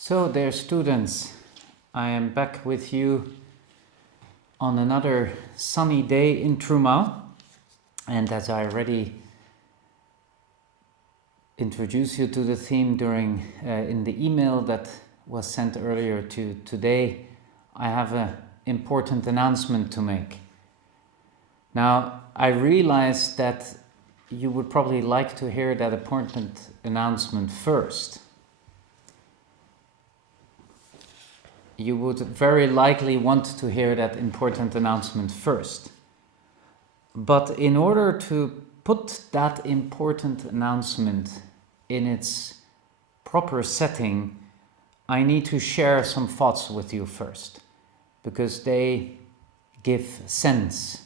So, dear students, I am back with you on another sunny day in Trumau. And as I already introduced you to the theme in the email that was sent earlier today, I have an important announcement to make. Now, I realize that you would probably like to hear that important announcement first. You would very likely want to hear that important announcement first. But in order to put that important announcement in its proper setting, I need to share some thoughts with you first, because they give sense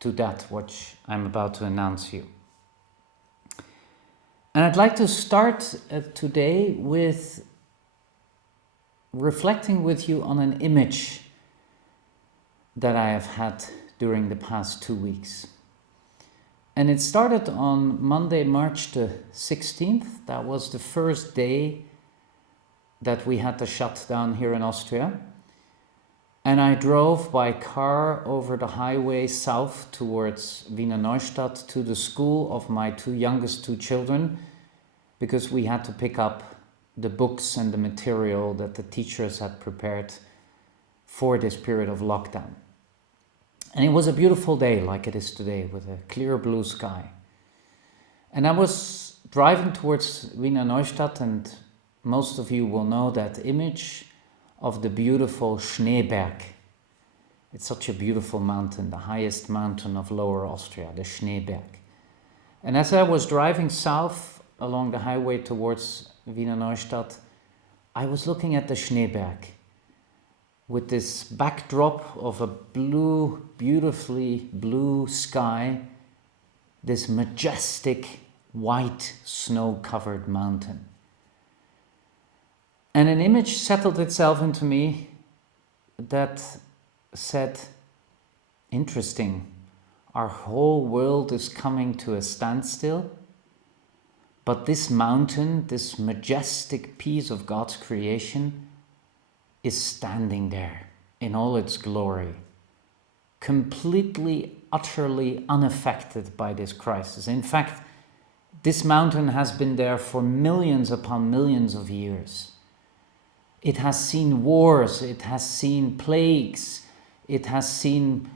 to that which I'm about to announce you. And I'd like to start today with reflecting with you on an image that I have had during the past 2 weeks. And it started on Monday, March the 16th. That was the first day that we had the shutdown here in Austria. And I drove by car over the highway south towards Wiener Neustadt to the school of my two youngest children, because we had to pick up the books and the material that the teachers had prepared for this period of lockdown. And it was a beautiful day, like it is today, with a clear blue sky. And I was driving towards Wiener Neustadt, and most of you will know that image of the beautiful Schneeberg. It's such a beautiful mountain, the highest mountain of Lower Austria, the Schneeberg. And as I was driving south along the highway towards Wiener Neustadt, I was looking at the Schneeberg with this backdrop of a blue, beautifully blue sky, this majestic white snow-covered mountain. And an image settled itself into me that said, interesting, our whole world is coming to a standstill, but this mountain, this majestic piece of God's creation, is standing there in all its glory, completely, utterly unaffected by this crisis. In fact, this mountain has been there for millions upon millions of years. It has seen wars, it has seen plagues, it has seen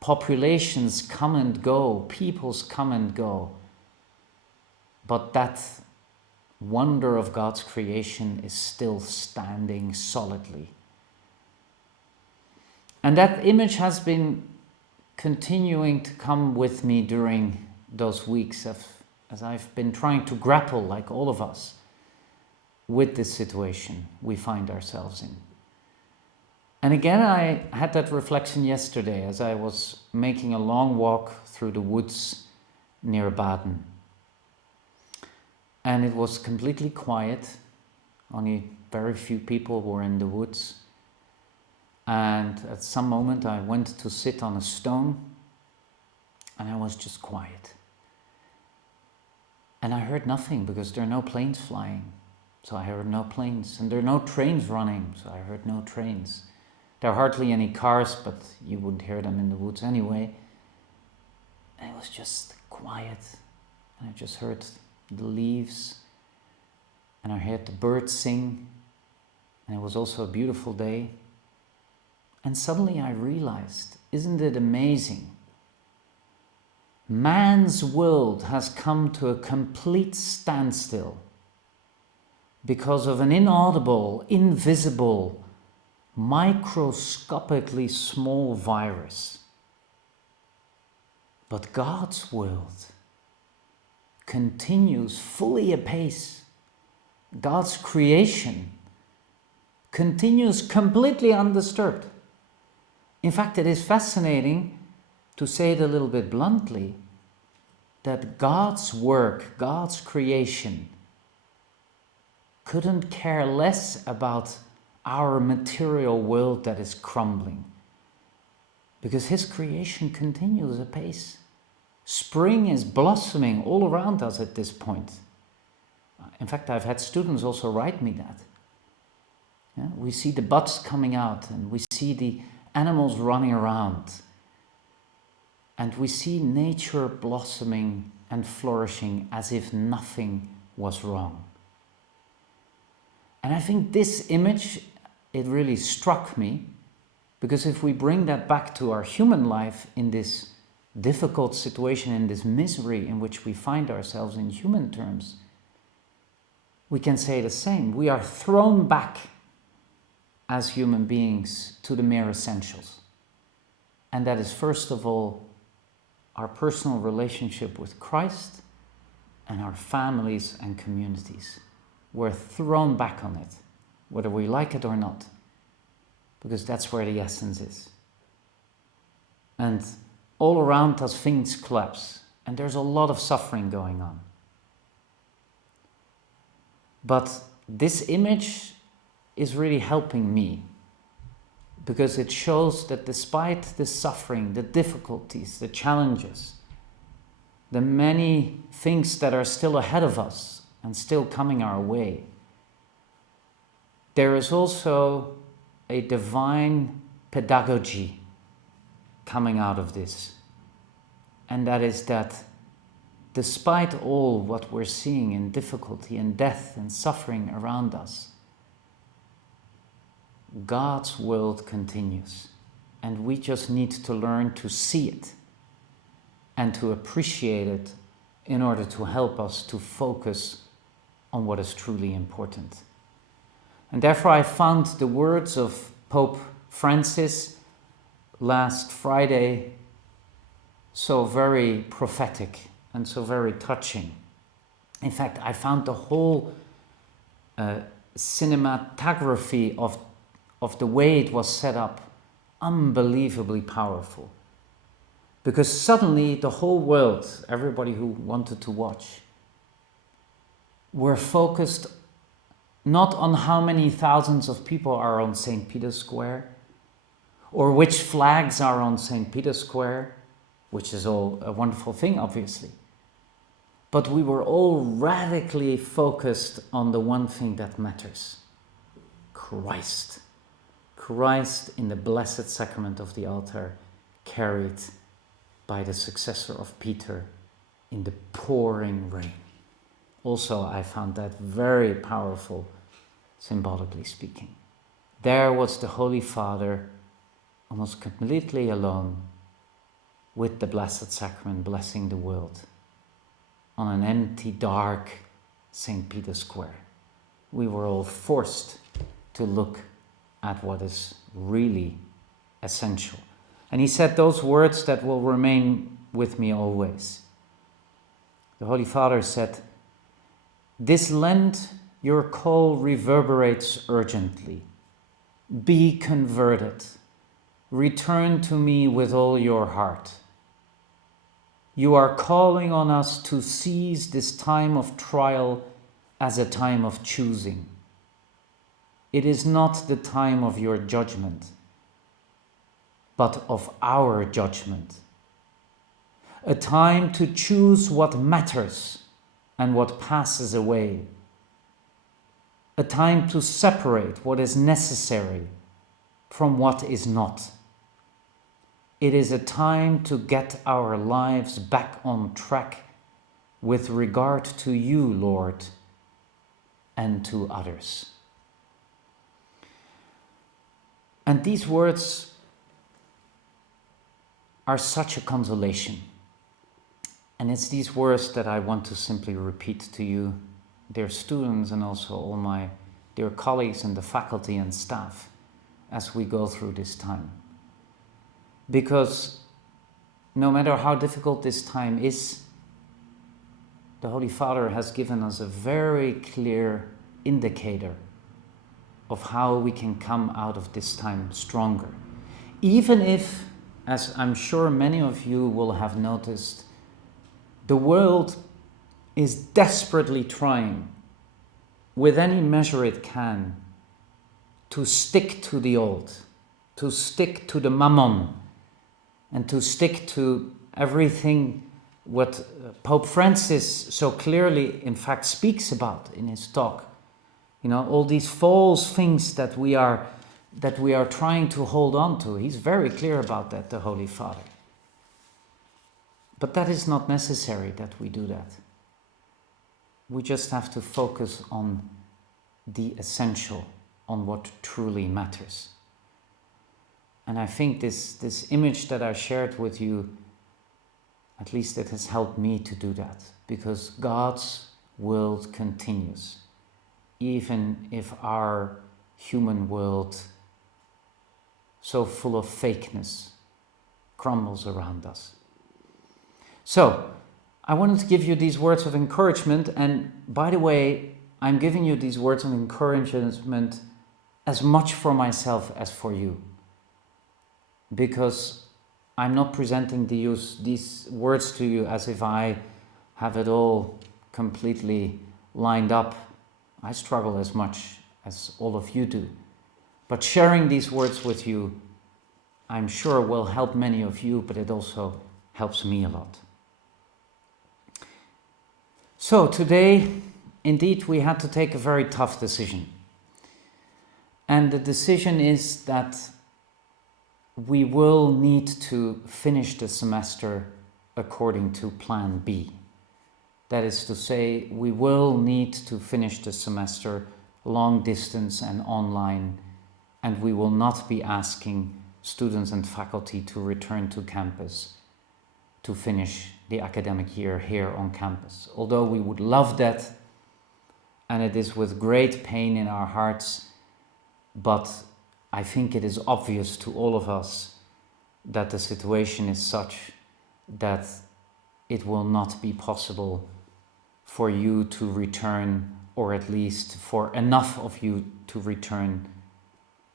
populations come and go, peoples come and go. But that wonder of God's creation is still standing solidly. And that image has been continuing to come with me during those weeks as I've been trying to grapple, like all of us, with this situation we find ourselves in. And again, I had that reflection yesterday as I was making a long walk through the woods near Baden. And it was completely quiet. Only very few people were in the woods. And at some moment I went to sit on a stone and I was just quiet. And I heard nothing because there are no planes flying. So I heard no planes. And there are no trains running. So I heard no trains. There are hardly any cars, but you wouldn't hear them in the woods anyway. And it was just quiet. And I just heard the leaves, and I heard the birds sing, and it was also a beautiful day. And suddenly I realized, isn't it amazing? Man's world has come to a complete standstill because of an inaudible, invisible, microscopically small virus. But God's world continues fully apace. God's creation continues completely undisturbed. In fact, it is fascinating, to say it a little bit bluntly, that God's work, God's creation, couldn't care less about our material world that is crumbling, because His creation continues apace. Spring is blossoming all around us at this point. In fact, I've had students also write me that. Yeah? We see the buds coming out, and we see the animals running around, and we see nature blossoming and flourishing as if nothing was wrong. And I think this image, it really struck me, because if we bring that back to our human life in this difficult situation, in this misery in which we find ourselves in human terms, we can say the same. We are thrown back as human beings to the mere essentials. And that is, first of all, our personal relationship with Christ and our families and communities. We're thrown back on it, whether we like it or not, because that's where the essence is. And all around us things collapse, and there's a lot of suffering going on. But this image is really helping me, because it shows that despite the suffering, the difficulties, the challenges, the many things that are still ahead of us and still coming our way, there is also a divine pedagogy coming out of this. And that is that despite all what we're seeing in difficulty and death and suffering around us, God's world continues. And we just need to learn to see it and to appreciate it in order to help us to focus on what is truly important. And therefore I found the words of Pope Francis last Friday so very prophetic and so very touching. In fact, I found the whole cinematography of the way it was set up unbelievably powerful. Because suddenly the whole world, everybody who wanted to watch, were focused not on how many thousands of people are on St. Peter's Square, or which flags are on St. Peter's Square, which is all a wonderful thing, obviously. But we were all radically focused on the one thing that matters: Christ. Christ in the blessed sacrament of the altar, carried by the successor of Peter in the pouring rain. Also, I found that very powerful, symbolically speaking. There was the Holy Father, almost completely alone, with the Blessed Sacrament blessing the world, on an empty, dark St. Peter's Square. We were all forced to look at what is really essential. And he said those words that will remain with me always. The Holy Father said, "This Lent your call reverberates urgently. Be converted. Return to me with all your heart. You are calling on us to seize this time of trial as a time of choosing. It is not the time of your judgment, but of our judgment. A time to choose what matters and what passes away. A time to separate what is necessary from what is not. It is a time to get our lives back on track with regard to you, Lord, and to others." And these words are such a consolation. And it's these words that I want to simply repeat to you, dear students, and also all my dear colleagues in the faculty and staff, as we go through this time. Because no matter how difficult this time is, the Holy Father has given us a very clear indicator of how we can come out of this time stronger. Even if, as I'm sure many of you will have noticed, the world is desperately trying, with any measure it can, to stick to the old, to stick to the mammon, and to stick to everything what Pope Francis so clearly, in fact, speaks about in his talk. all these false things that we are trying to hold on to. He's very clear about that, the Holy Father. But that is not necessary that we do that. We just have to focus on the essential, on what truly matters. And I think this image that I shared with you, at least it has helped me to do that, because God's world continues, even if our human world, so full of fakeness, crumbles around us. So, I wanted to give you these words of encouragement, and by the way, I'm giving you these words of encouragement as much for myself as for you, because I'm not presenting these words to you as if I have it all completely lined up. I struggle as much as all of you do. But sharing these words with you, I'm sure will help many of you, but it also helps me a lot. So today, indeed, we had to take a very tough decision. And the decision is that we will need to finish the semester according to Plan B. That is to say, we will need to finish the semester long distance and online, and we will not be asking students and faculty to return to campus to finish the academic year here on campus. Although we would love that, and it is with great pain in our hearts, but I think it is obvious to all of us that the situation is such that it will not be possible for you to return, or at least for enough of you to return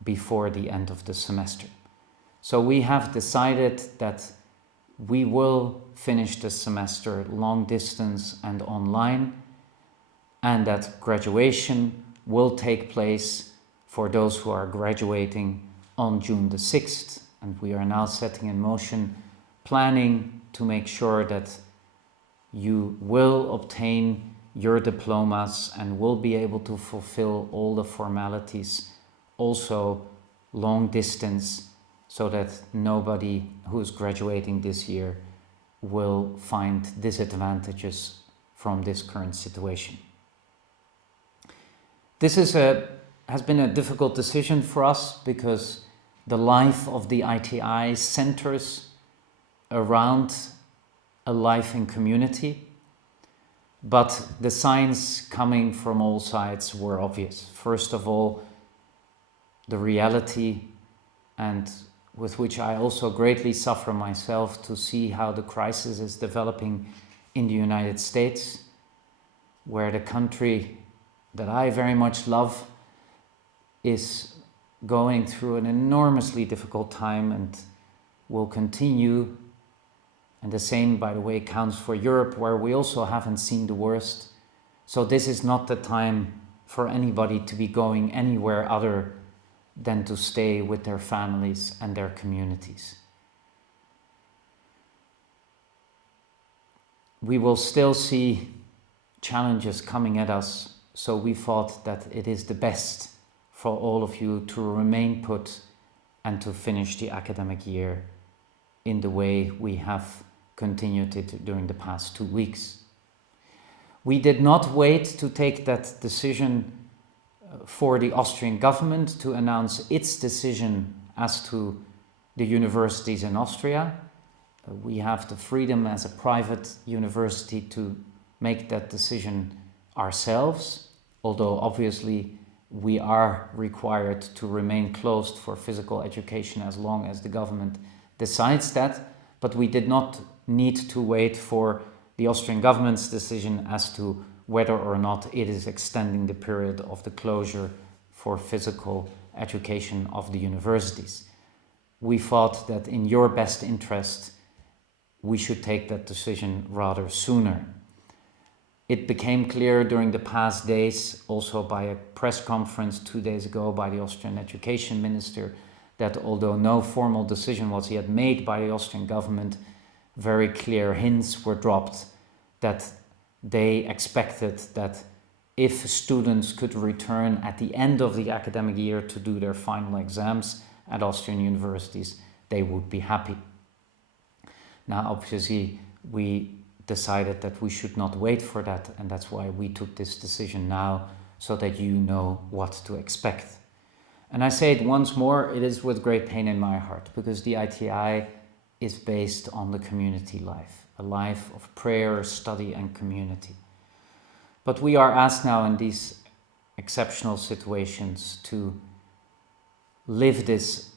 before the end of the semester. So we have decided that we will finish the semester long distance and online, and that graduation will take place for those who are graduating on June the 6th. And we are now setting in motion planning to make sure that you will obtain your diplomas and will be able to fulfill all the formalities, also long distance, so that nobody who is graduating this year will find disadvantages from this current situation. This has been a difficult decision for us, because the life of the ITI centers around a life in community, but the signs coming from all sides were obvious. First of all, the reality, and with which I also greatly suffer myself, to see how the crisis is developing in the United States, where the country that I very much love is going through an enormously difficult time and will continue. And the same, by the way, counts for Europe, where we also haven't seen the worst. So this is not the time for anybody to be going anywhere other than to stay with their families and their communities. We will still see challenges coming at us, so we thought that it is the best for all of you to remain put and to finish the academic year in the way we have continued it during the past 2 weeks. We did not wait to take that decision for the Austrian government to announce its decision as to the universities in Austria. We have the freedom as a private university to make that decision ourselves, although obviously we are required to remain closed for physical education as long as the government decides that. But we did not need to wait for the Austrian government's decision as to whether or not it is extending the period of the closure for physical education of the universities. We thought that in your best interest, we should take that decision rather sooner. It became clear during the past days, also by a press conference 2 days ago by the Austrian education minister, that although no formal decision was yet made by the Austrian government, very clear hints were dropped that they expected that if students could return at the end of the academic year to do their final exams at Austrian universities, they would be happy. Now, obviously, we decided that we should not wait for that, and that's why we took this decision now, so that you know what to expect. And I say it once more, it is with great pain in my heart, because the ITI is based on the community life, a life of prayer, study, and community. But we are asked now in these exceptional situations to live this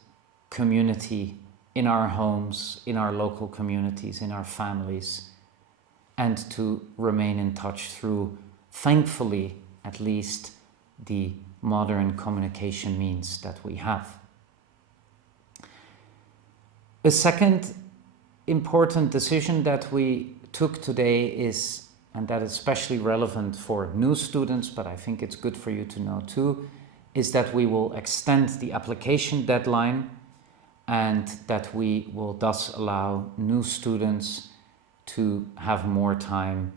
community in our homes, in our local communities, in our families, and to remain in touch through, thankfully, at least, the modern communication means that we have. A second important decision that we took today is, and that is especially relevant for new students, but I think it's good for you to know too, is that we will extend the application deadline, and that we will thus allow new students to have more time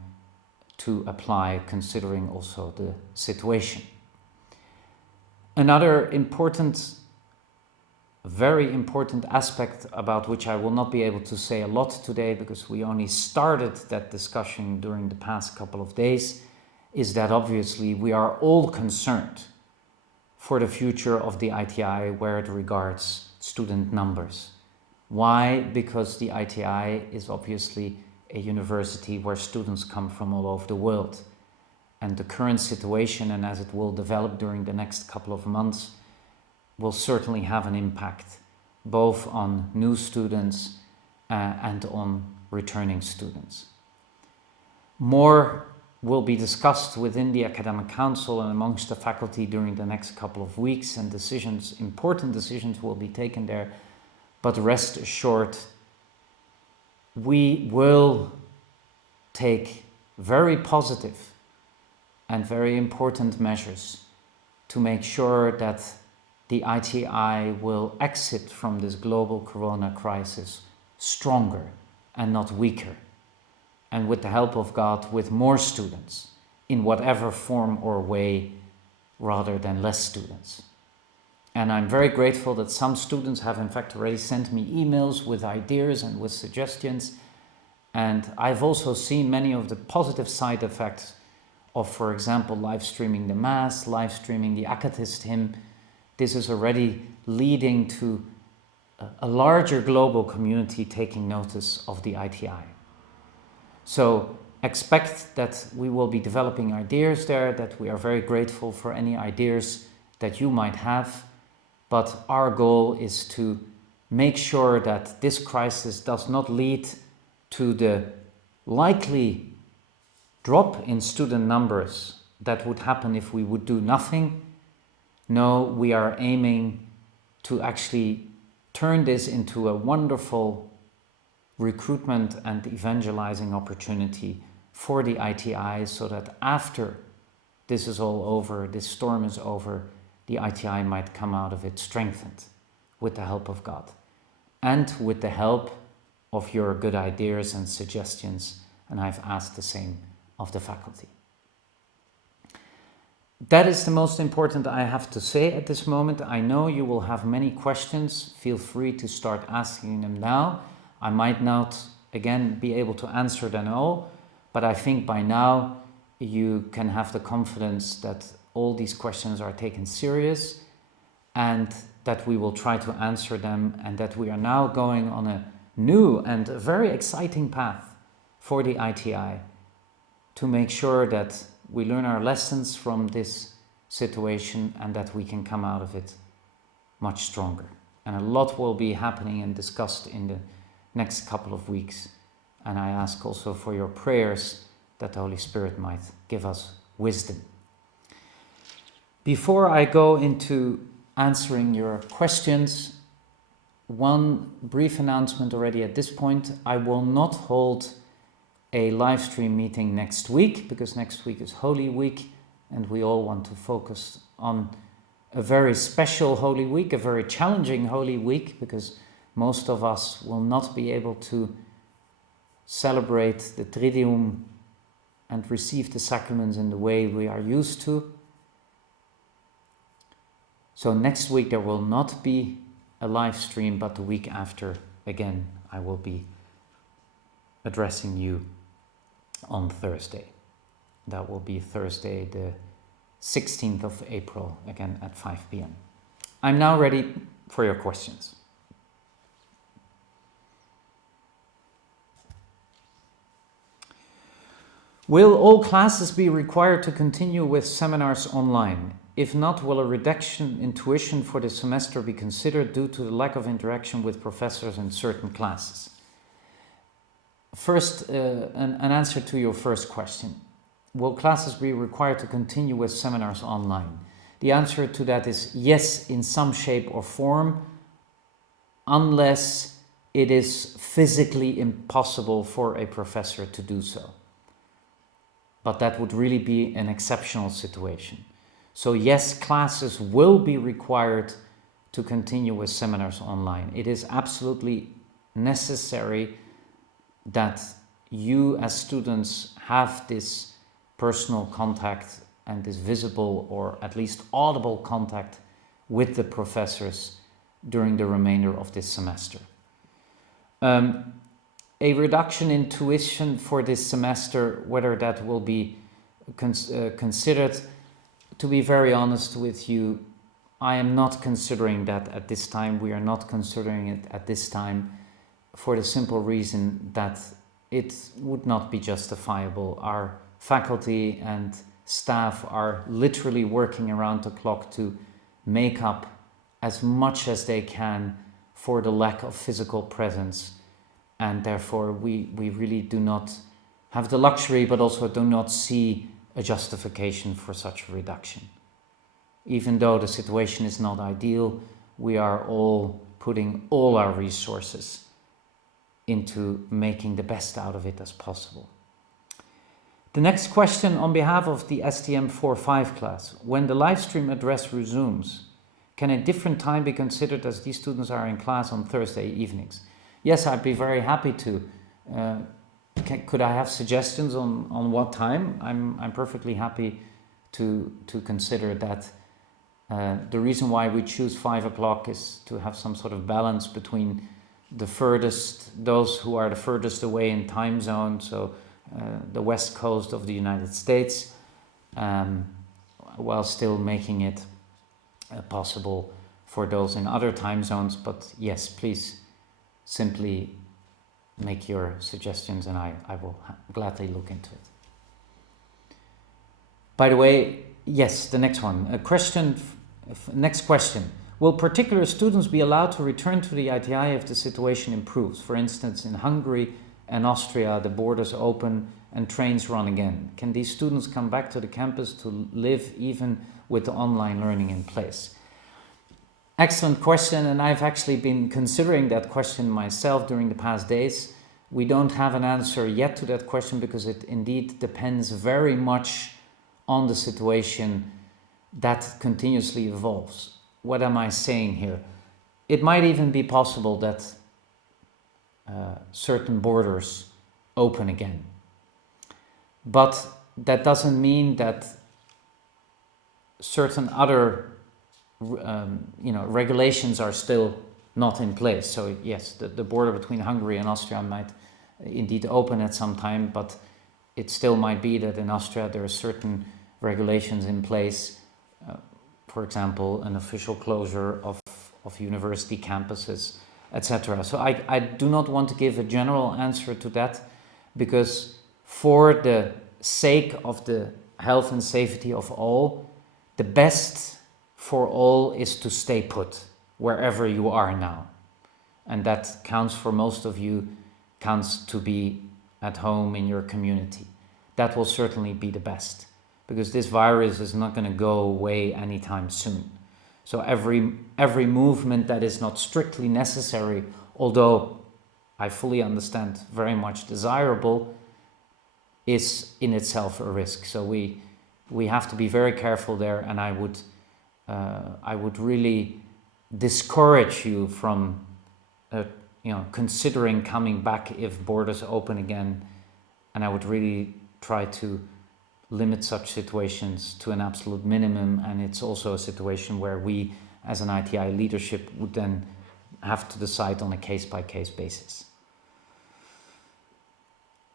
to apply, considering also the situation. Another important, very important aspect about which I will not be able to say a lot today, because we only started that discussion during the past couple of days, is that obviously we are all concerned for the future of the ITI where it regards student numbers. Why? Because the ITI is obviously a university where students come from all over the world. And the current situation, and as it will develop during the next couple of months, will certainly have an impact both on new students and on returning students. More will be discussed within the academic council and amongst the faculty during the next couple of weeks, and important decisions will be taken there. But rest assured, we will take very positive and very important measures to make sure that the ITI will exit from this global corona crisis stronger and not weaker, and with the help of God, with more students in whatever form or way, rather than less students. And I'm very grateful that some students have in fact already sent me emails with ideas and with suggestions. And I've also seen many of the positive side effects of, for example, live streaming the Mass, live streaming the Akatist hymn. This is already leading to a larger global community taking notice of the ITI. So expect that we will be developing ideas there, that we are very grateful for any ideas that you might have. But our goal is to make sure that this crisis does not lead to the likely drop in student numbers that would happen if we would do nothing. No, we are aiming to actually turn this into a wonderful recruitment and evangelizing opportunity for the ITI, so that after this is all over, this storm is over, the ITI might come out of it strengthened with the help of God and with the help of your good ideas and suggestions, and I've asked the same of the faculty. That is the most important I have to say at this moment. I know you will have many questions. Feel free to start asking them now. I might not, again, be able to answer them all, but I think by now you can have the confidence that all these questions are taken serious and that we will try to answer them, and that we are now going on a new and a very exciting path for the ITI to make sure that we learn our lessons from this situation and that we can come out of it much stronger. And a lot will be happening and discussed in the next couple of weeks. And I ask also for your prayers that the Holy Spirit might give us wisdom. Before I go into answering your questions, one brief announcement already at this point. I will not hold a live stream meeting next week, because next week is Holy Week and we all want to focus on a very special Holy Week, a very challenging Holy Week, because most of us will not be able to celebrate the Triduum and receive the sacraments in the way we are used to. So next week there will not be a live stream, but the week after, again, I will be addressing you on Thursday. That will be Thursday the 16th of April, again at 5 p.m. I'm now ready for your questions. Will all classes be required to continue with seminars online? If not, will a reduction in tuition for the semester be considered due to the lack of interaction with professors in certain classes? First, an answer to your first question. Will classes be required to continue with seminars online? The answer to that is yes, in some shape or form, unless it is physically impossible for a professor to do so. But that would really be an exceptional situation. So yes, classes will be required to continue with seminars online. It is absolutely necessary that you as students have this personal contact and this visible or at least audible contact with the professors during the remainder of this semester. A reduction in tuition for this semester, whether that will be considered, to be very honest with you, I am not considering that at this time. We are not considering it at this time for the simple reason that it would not be justifiable. Our faculty and staff are literally working around the clock to make up as much as they can for the lack of physical presence, and therefore we really do not have the luxury, but also do not see a justification for such a reduction. Even though the situation is not ideal, we are all putting all our resources into making the best out of it as possible. The next question on behalf of the STM 4-5 class. When the live stream address resumes, can a different time be considered as these students are in class on Thursday evenings? Yes, I'd be very happy to. Could I have suggestions on what time? I'm perfectly happy to consider that. The reason why we choose 5 o'clock is to have some sort of balance between those who are the furthest away in time zone, so the west coast of the United States, while still making it possible for those in other time zones. But yes, please simply make your suggestions and I will gladly look into it. By the way, yes, the next one. Next question. Will particular students be allowed to return to the ITI if the situation improves? For instance, in Hungary and Austria, the borders open and trains run again. Can these students come back to the campus to live even with the online learning in place? Excellent question, and I've actually been considering that question myself during the past days. We don't have an answer yet to that question because it indeed depends very much on the situation that continuously evolves. What am I saying here? It might even be possible that certain borders open again. But that doesn't mean that certain other regulations are still not in place. So yes, the border between Hungary and Austria might indeed open at some time, but it still might be that in Austria there are certain regulations in place. For example, an official closure of university campuses, etc. So I do not want to give a general answer to that, because for the sake of the health and safety of all, the best for all is to stay put wherever you are now. And that counts for most of you, counts to be at home in your community. That will certainly be the best, because this virus is not going to go away anytime soon. So every movement that is not strictly necessary, although I fully understand very much desirable, is in itself a risk. So we have to be very careful there, and I would really discourage you from considering coming back if borders open again, and I would really try to limit such situations to an absolute minimum, and it's also a situation where we as an ITI leadership would then have to decide on a case-by-case basis.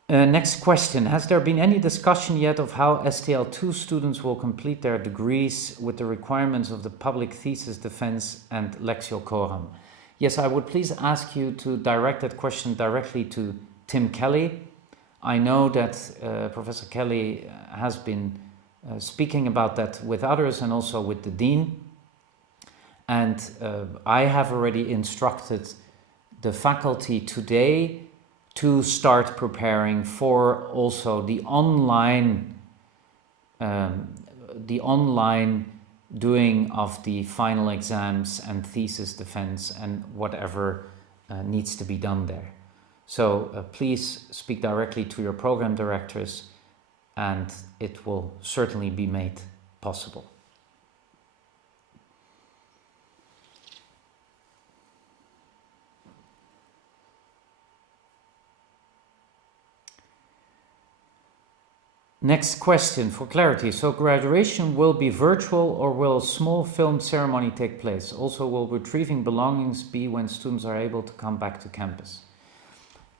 Next question. Has there been any discussion yet of how STL2 students will complete their degrees with the requirements of the public thesis defense and Lectio Coram? Yes, I would please ask you to direct that question directly to Tim Kelly. I know that Professor Kelly has been speaking about that with others and also with the Dean. And I have already instructed the faculty today to start preparing for also the online doing of the final exams and thesis defense and whatever needs to be done there. So please speak directly to your program directors, and it will certainly be made possible. Next question for clarity. So graduation will be virtual, or will a small film ceremony take place? Also, will retrieving belongings be when students are able to come back to campus?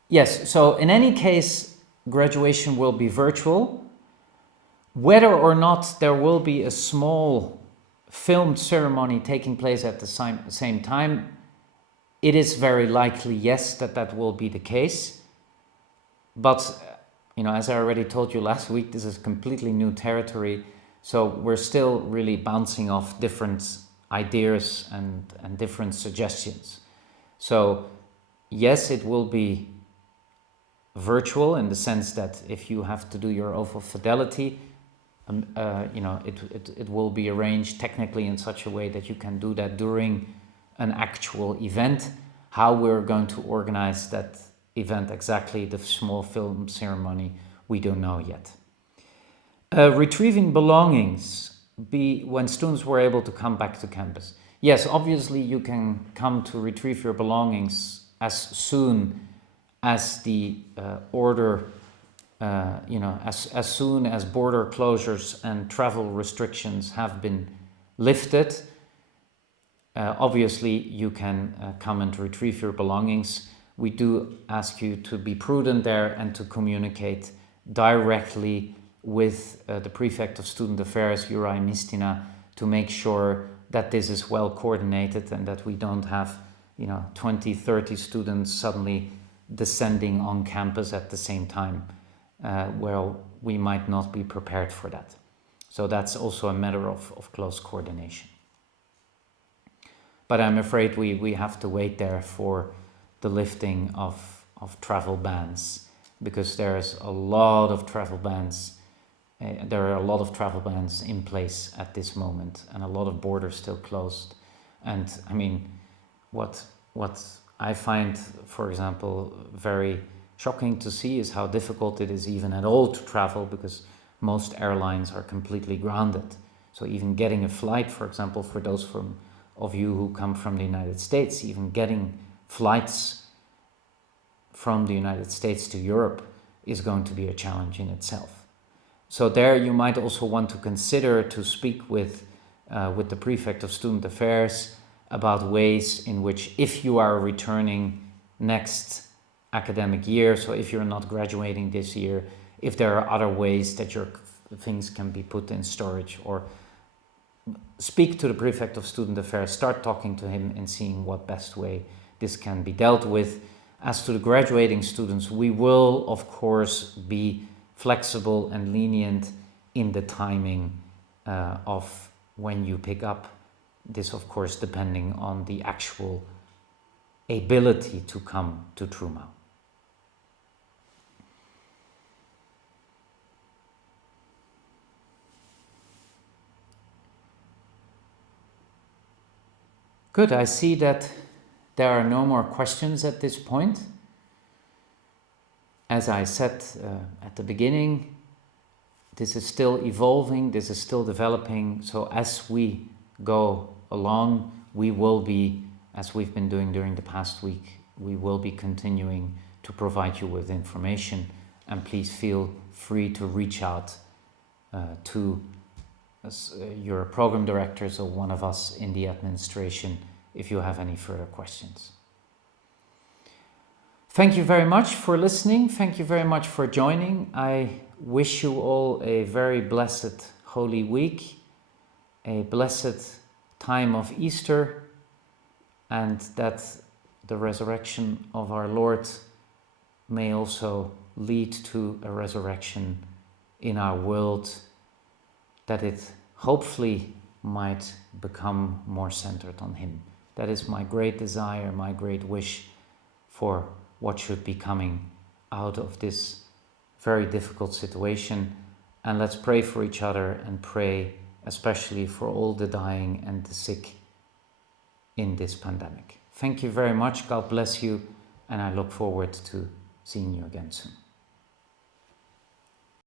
Yes, so in any case, graduation will be virtual. Whether or not there will be a small filmed ceremony taking place at the same time, it is very likely, yes, that will be the case. But as I already told you last week, this is completely new territory. So we're still really bouncing off different ideas and different suggestions. So yes, it will be virtual in the sense that if you have to do your oath of fidelity, it will be arranged technically in such a way that you can do that during an actual event. How we're going to organize that event exactly, the small film ceremony, we don't know yet. Retrieving belongings be when students were able to come back to campus. Yes, obviously you can come to retrieve your belongings as soon as the order, as soon as border closures and travel restrictions have been lifted. Obviously you can come and retrieve your belongings. We do ask you to be prudent there and to communicate directly with the Prefect of Student Affairs, Juraj Mistina, to make sure that this is well coordinated and that we don't have 20, 30 students suddenly descending on campus at the same time. Well, we might not be prepared for that. So that's also a matter of close coordination. But I'm afraid we have to wait there for the lifting of travel bans, because there's a lot of travel bans. There are a lot of travel bans in place at this moment, and a lot of borders still closed. And I mean, what I find, for example, very shocking to see is how difficult it is even at all to travel, because most airlines are completely grounded. So even getting a flight, for example, for those of you who come from the United States, even getting flights from the United States to Europe is going to be a challenge in itself. So there you might also want to consider to speak with the Prefect of Student Affairs about ways in which, if you are returning next academic year, so if you're not graduating this year, if there are other ways that your things can be put in storage, or speak to the Prefect of Student Affairs, start talking to him and seeing what best way this can be dealt with. As to the graduating students, we will of course be flexible and lenient in the timing of when you pick up. This of course depending on the actual ability to come to Trumau. Good, I see that there are no more questions at this point. As I said at the beginning, this is still evolving, this is still developing. So as we go along, we will be, as we've been doing during the past week, we will be continuing to provide you with information And please feel free to reach out to your program directors or one of us in the administration if you have any further questions. Thank you very much for listening. Thank you very much for joining. I wish you all a very blessed Holy Week, a blessed time of Easter, and that the resurrection of our Lord may also lead to a resurrection in our world, that it hopefully might become more centered on Him. That is my great desire, my great wish for what should be coming out of this very difficult situation. And let's pray for each other and pray especially for all the dying and the sick in this pandemic. Thank you very much. God bless you. And I look forward to seeing you again soon.